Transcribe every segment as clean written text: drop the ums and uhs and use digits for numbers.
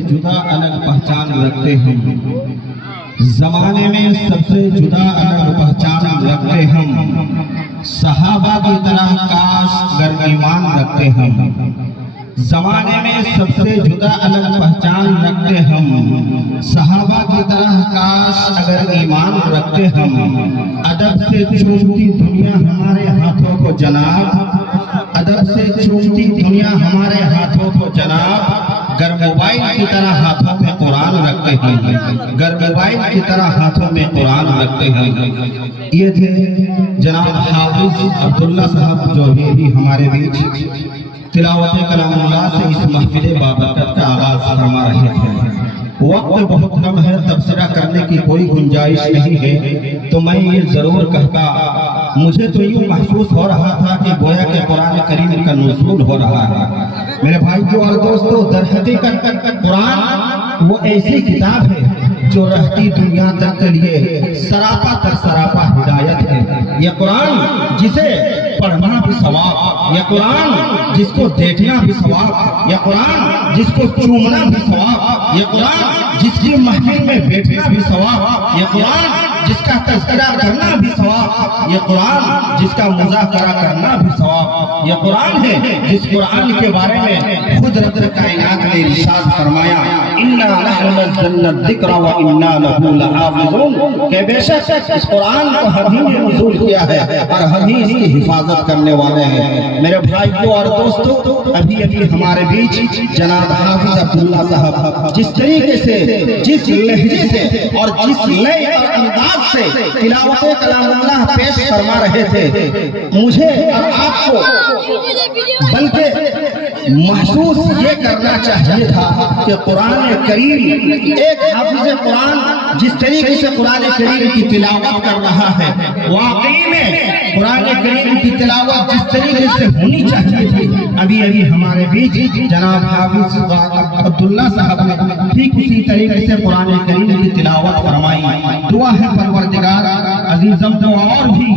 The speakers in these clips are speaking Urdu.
جدا الگ پہچان رکھتے ہم، زمانے میں سب سے جدا الگ پہچان رکھتے ہم، صحابہ کی طرح کاش اگر ایمان رکھتے ہم، زمانے میں سب سے جدا الگ پہچان رکھتے ہم، صحابہ کی طرح کاش اگر ایمان رکھتے ہم، ادب سے چومتی دنیا ہمارے ہاتھوں کو جناب، ادب سے چومتی دنیا ہمارے ہاتھوں کو جناب، گر موبائل کی طرح ہاتھوں میں قرآن رکھتے ہیں، گر موبائل کی طرح ہاتھوں میں قرآن رکھتے ہیں۔ یہ تھے جناب حافظ عبداللہ صاحب جو بھی ہمارے بیچ تلاوت کلام اللہ سے اس محفل بابرکت کا آغاز فرما رہے تھے۔ وقت بہت کم ہے، تبصرہ کرنے کی کوئی گنجائش نہیں ہے، تو میں یہ ضرور کہتا، مجھے تو یوں محسوس ہو رہا تھا کہ گویا کہ قرآن کریم کا نزول ہو رہا ہے۔ میرے بھائیو اور دوستو، در حقیقت قرآن وہ ایسی کتاب ہے جو رہتی دنیا تک کے لیے سراپا تر سراپا ہدایت ہے۔ یہ قرآن جسے پڑھنا بھی ثواب، یہ قرآن جس کو دیکھنا بھی ثواب، یہ قرآن جس کو چومنا بھی ثواب، یہ قرآن جس کی محفل میں بیٹھنا بھی ثواب، یہ قرآن جس کا تذکرہ کرنا بھی ثواب، یہ قرآن جس کا مذاکرہ کرنا بھی ثواب، یہ قرآن ہے جس قرآن کے بارے میں خود رب کائنات نے ارشاد فرمایا، اِنَّا نَحْنُ نَزَّلْنَا الذِّكْرَ وَإِنَّا لَهُ لَحَافِظُونَ، کہ بے شک اس قرآن کو ہم ہی نے نزول کیا ہے اور ہم ہی اس کی حفاظت کرنے والے ہیں۔ میرے بھائیو اور دوستو، ابھی ہمارے بیچ جناب حافظ عبداللہ صاحب جس طریقے سے، جس لہجے سے اور جس لئے اور انداز سے تلاوت کلام اللہ پیش فرما رہے تھے، مجھے اور آپ کو بلکہ محسوس یہ کرنا چاہیے تھا کہ قرآن کریم، ایک حافظ قرآن جس طریقے سے قرآن کریم کی تلاوت کر رہا ہے، واقعی میں قرآن کریم کی تلاوت جس طریقے سے ہونی چاہیے تھی، ابھی ہمارے بیچ جناب حافظ عبداللہ صاحب نے ٹھیک اسی طریقے سے قرآن کریم کی تلاوت فرمائی۔ دعا ہے پروردگار عزیزم کو اور بھی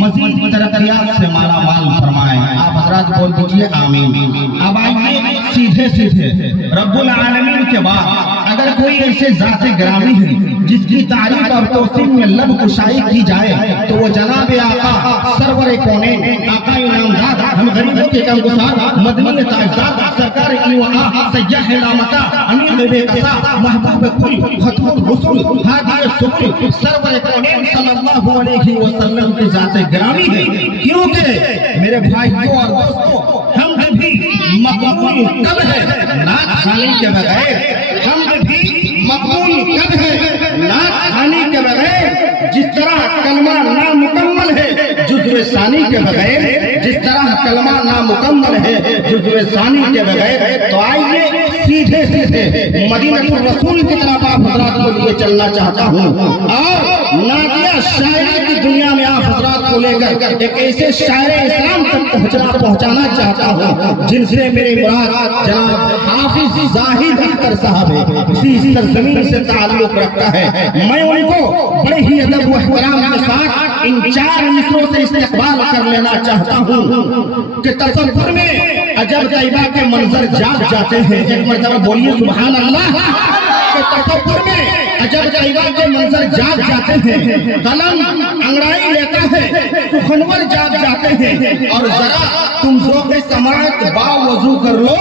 مزید ترقیات سے مالا مال فرمائے۔ آپ حضرات بول دیجئے آمین۔ اب آئیے سیدھے سیدھے رب العالمین کے بعد اگر کوئی ایسے ذات گرامی ہے جس کی تعریف اور توصیف میں لب کشائی کی جائے تو وہ جناب آقا سرور کونین، آقا انعامدار، ہم غریبوں کے غمگسار، مدنی تاجدار، سرکار ایوانا، سیاح نامتا، امیر بے قصا، محبوب کل، خطوط رسول، ہادی سبل، سرور کونین صلی اللہ علیہ وسلم کی ذات گرامی ہے۔ کیونکہ میرے بھائیوں اور دوستوں، ہم بھی مقبول کب ہے نعت خوانی کے بغیر، ہم بھی مقبول کب ہے نعت خوانی کے بغیر، جس طرح کلمہ نامکمل ہے جزو ثانی کے بغیر، جس طرح کلمہ نامکمل ہے جزو ثانی کے بغیر۔ تو آئیے سیدھے سیدھے مدینہ الرسول کی طرف آپ حضرات کو لیے چلنا چاہتا ہوں، اور نعتیہ شاعری کی دنیا میں آپ حضرات کو لے کر ایک ایسے شاعر اسلام تک پہنچانا چاہتا ہوں جن سے میرے مراد جناب حافظ زاہد اختر صاحب ہے، اسی سرزمین سے تعلق رکھتا ہے۔ میں ان کو بڑے ہی ادب و احترام کے ساتھ ان 4 مصروں سے استقبال کر لینا چاہتا ہوں کہ تصور میں عجب طیبہ کے منظر جاگ جاتے ہیں۔ ایک مرتبہ بولیے سبحان اللہ۔ کہ تصور میں عجب طیبہ کے منظر جاگ جاتے ہیں، قلم انگڑائی لیتا ہے، سخنور جاگ جاتے ہیں، اور ذرا تم ذوق سماعت با وضو کر لو،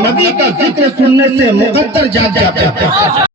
نبی کا ذکر سننے سے مقدر جاگ جاتے ہیں۔